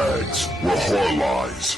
bags were horror lies.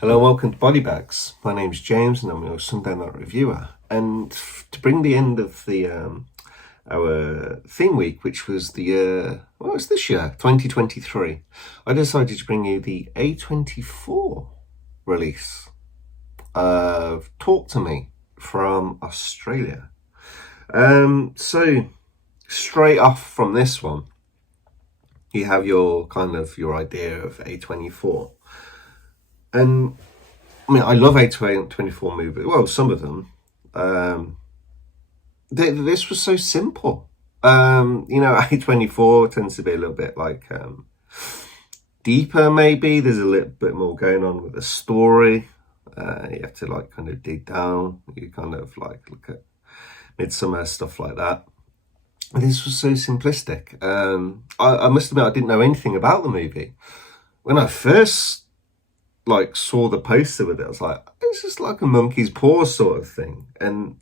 Hello and welcome to Body Bags. My name's James and I'm your Sunday Night Reviewer. And to bring the end of the our theme week, which was the year, well, it's this year, 2023, I decided to bring you the A24 release of Talk to Me from Australia. So straight off from this one, you have your idea of A24. And I mean, I love A24 movies. Well, some of them. This was so simple. A24 tends to be a little bit like deeper, maybe. There's a little bit more going on with the story. You have to kind of dig down. You kind of look at Midsummer, stuff like that. This was so simplistic. I must admit, I didn't know anything about the movie. When I first saw the poster with it, I was like, it's just like a monkey's paw sort of thing. And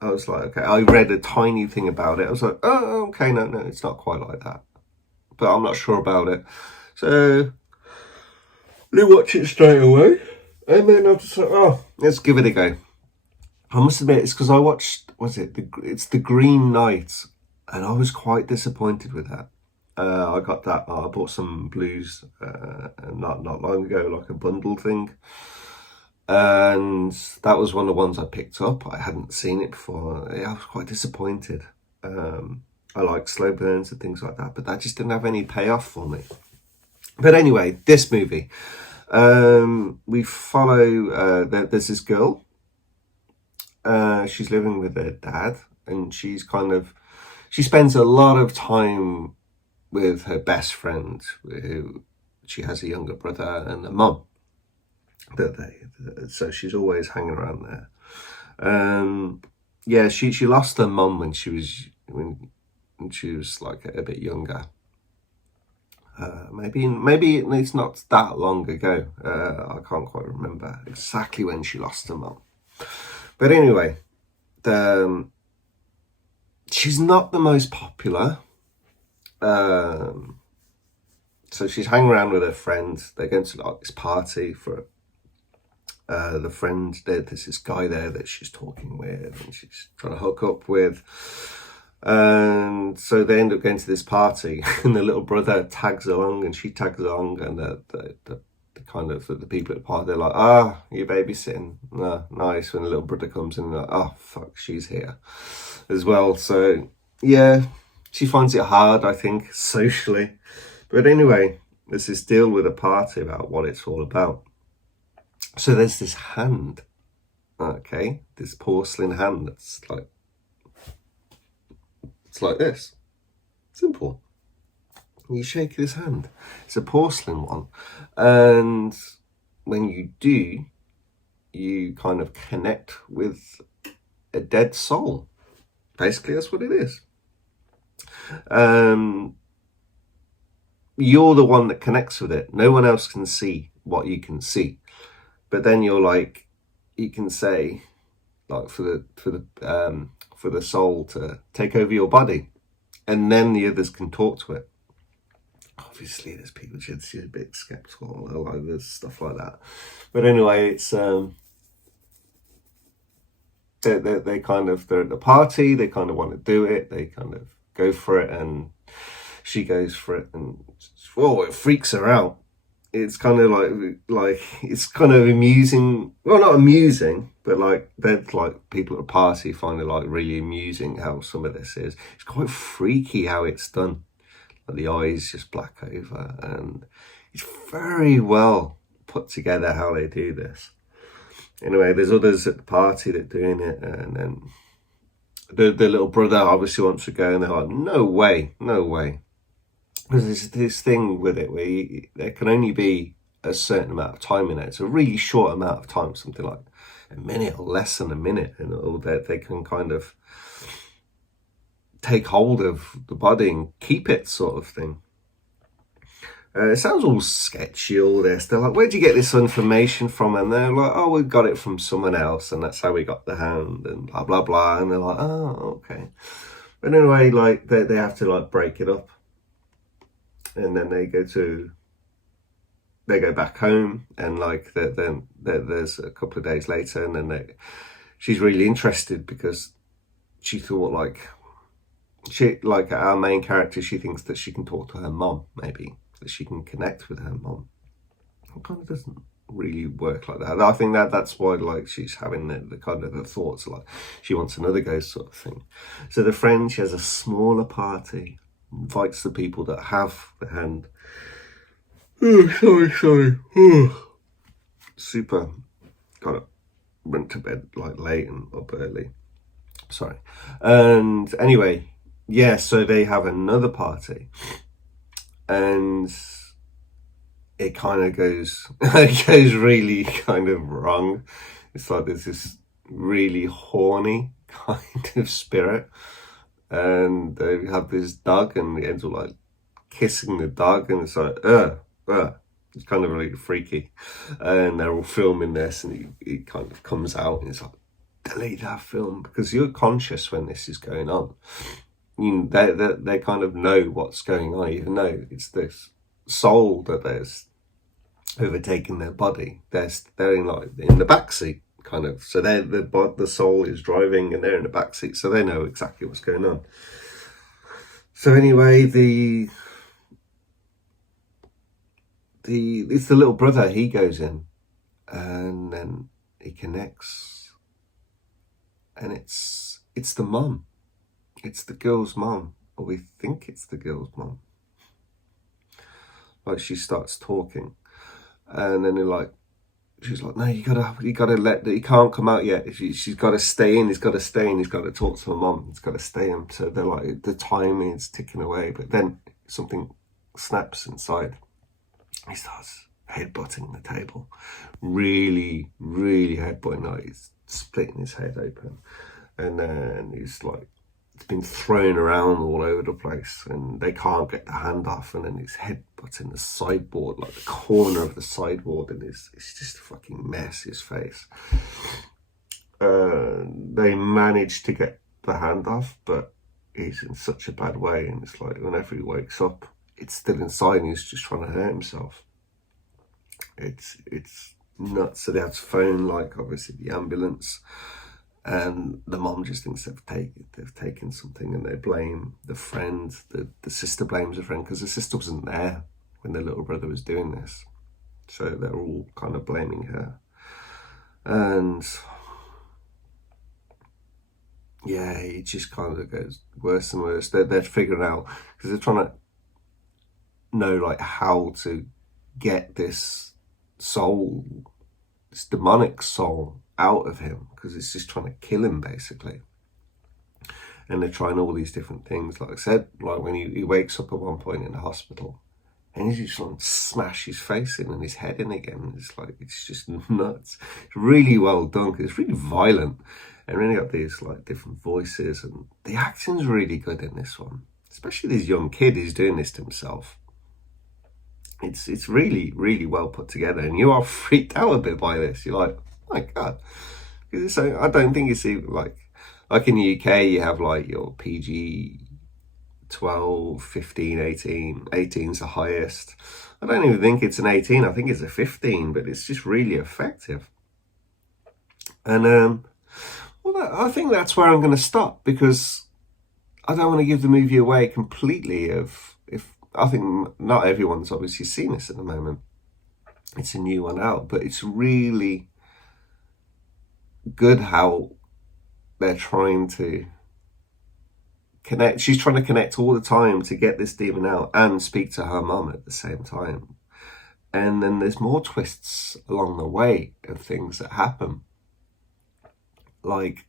I was like, okay, I read a tiny thing about it. I was like, oh, okay, no, it's not quite like that. But I'm not sure about it. So I watch it straight away. And then I was just like, oh, let's give it a go. I must admit, it's because I watched, it's The Green Knight. And I was quite disappointed with that. I got that. I bought some blues not long ago, like a bundle thing, and that was one of the ones I picked up. I hadn't seen it before. I was quite disappointed. I like slow burns and things like that, but that just didn't have any payoff for me. But anyway, this movie, we follow. There's this girl. She's living with her dad, and she spends a lot of time with her best friend, who she has a younger brother and a mum. So she's always hanging around there. She lost her mum when she was like a bit younger. Maybe it's not that long ago. I can't quite remember exactly when she lost her mum. But anyway, she's not the most popular. So she's hanging around with her friend. They're going to this party for the friend. There's this guy there that she's talking with and she's trying to hook up with. And so they end up going to this party, and the little brother tags along and she tags along, and the people at the party, they're like, you're babysitting. No, nice. When the little brother comes in, they're like, oh fuck, she's here as well. So yeah, she finds it hard, I think, socially. But anyway, there's this deal with a party about what it's all about. So there's this hand, okay, this porcelain hand that's it's like this. Simple. You shake this hand. It's a porcelain one. And when you do, you kind of connect with a dead soul. Basically, that's what it is. You're the one that connects with it. No one else can see what you can see. But then you can say, for the soul to take over your body, and then the others can talk to it. Obviously, there's people who are a bit skeptical, there's stuff like that. But anyway, it's they're at the party. They kind of want to do it. They kind of go for it, and she goes for it, and it freaks her out. It's kind of like it's kind of amusing. Well, not amusing, but they're people at a party find it really amusing how some of this is. It's quite freaky how it's done. The eyes just black over, and it's very well put together how they do this. Anyway, there's others at the party that are doing it, and then the little brother obviously wants to go, and they're like, no way. Because there's this thing with it where there can only be a certain amount of time in it. It's a really short amount of time, something like a minute or less than a minute, and they can kind of take hold of the body and keep it, sort of thing. It sounds all sketchy, all this. They're like, where'd you get this information from? And they're like, oh, we got it from someone else, and that's how we got the hand, and blah, blah, blah. And they're like, oh, okay. But anyway, they have to break it up. and then they go back home, and like then there's a couple of days later, and then she's really interested because she thought like our main character, she thinks that she can talk to her mom, maybe that she can connect with her mom. It kind of doesn't really work like that. I think that's why like she's having the kind of the thoughts like she wants another ghost sort of thing. So the friend, she has a smaller party, invites the people that have the hand. Oh, sorry. Super. Kind of went to bed like late and up early. Sorry. And anyway, yeah, so they have another party, and it kind of goes really kind of wrong. It's like there's this really horny kind of spirit, and they have this dog, and the ends up like kissing the dog, and it's like it's kind of really freaky. And they're all filming this, and he kind of comes out, and it's like, delete that film, because you're conscious when this is going on. You know, they kind of know what's going on, even though it's this soul that there's overtaking their body. They're in the back seat, kind of. So the soul is driving, and they're in the back seat, so they know exactly what's going on. So anyway, it's the little brother. He goes in, and then he connects, and it's the mum. It's the girl's mum, or we think it's the girl's mum. Like, she starts talking, and then she's like, no, you gotta let he can't come out yet. She's got to stay in. He's got to stay in. He's got to talk to her mum. He's got to stay in. So they're like, the time is ticking away, but then something snaps inside. He starts headbutting the table, really, really headbutting. Like, he's splitting his head open, and then he's like, it's been thrown around all over the place, and they can't get the hand off, and then his headbutting the sideboard, like the corner of the sideboard, and it's just a fucking mess, his face. They managed to get the hand off, but he's in such a bad way, and it's like whenever he wakes up, it's still inside, and he's just trying to hurt himself. It's nuts. So they have to phone, like, obviously the ambulance, and the mom just thinks they've taken something, and they blame the friend. The sister blames the friend, because the sister wasn't there when the little brother was doing this, so they're all kind of blaming her. And yeah, it just kind of goes worse and worse. They're figuring out, because they're trying to know like how to get this soul, this demonic soul, out of him, because it's just trying to kill him basically. And they're trying all these different things. Like I said, like when he wakes up at one point in the hospital, and he's just trying to smash his face in and his head in again. It's just nuts. It's really well done, because it's really violent, and really got these like different voices, and the acting's really good in this one, especially this young kid who's doing this to himself. It's really, really well put together, and you are freaked out a bit by this. You're like, oh my God. So I don't think it's like in the UK, you have like your PG 12, 15, 18. 18's the highest. I don't even think it's an 18. I think it's a 15, but it's just really effective. And I think that's where I'm going to stop, because I don't want to give the movie away completely. If I think not everyone's obviously seen this at the moment. It's a new one out, but it's really good how they're trying to connect. She's trying to connect all the time to get this demon out and speak to her mum at the same time. And then there's more twists along the way of things that happen. Like,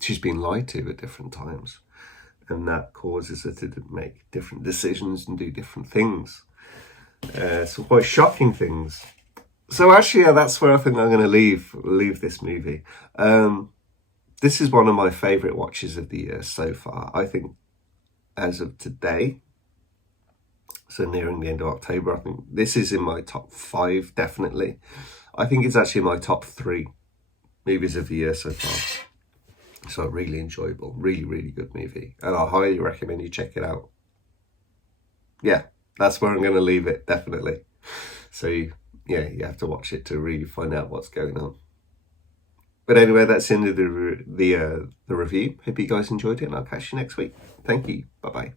she's been lied to at different times, and that causes her to make different decisions and do different things. Some quite shocking things. So actually, yeah, that's where I think I'm going to leave this movie. This is one of my favourite watches of the year so far. I think as of today, so nearing the end of October, I think this is in my top 5, definitely. I think it's actually my top 3 movies of the year so far. So really enjoyable, really, really good movie. And I highly recommend you check it out. Yeah, That's where I'm going to leave it, definitely. So yeah, you have to watch it to really find out what's going on. But anyway, that's the end of the review. Hope you guys enjoyed it, and I'll catch you next week. Thank you. Bye bye.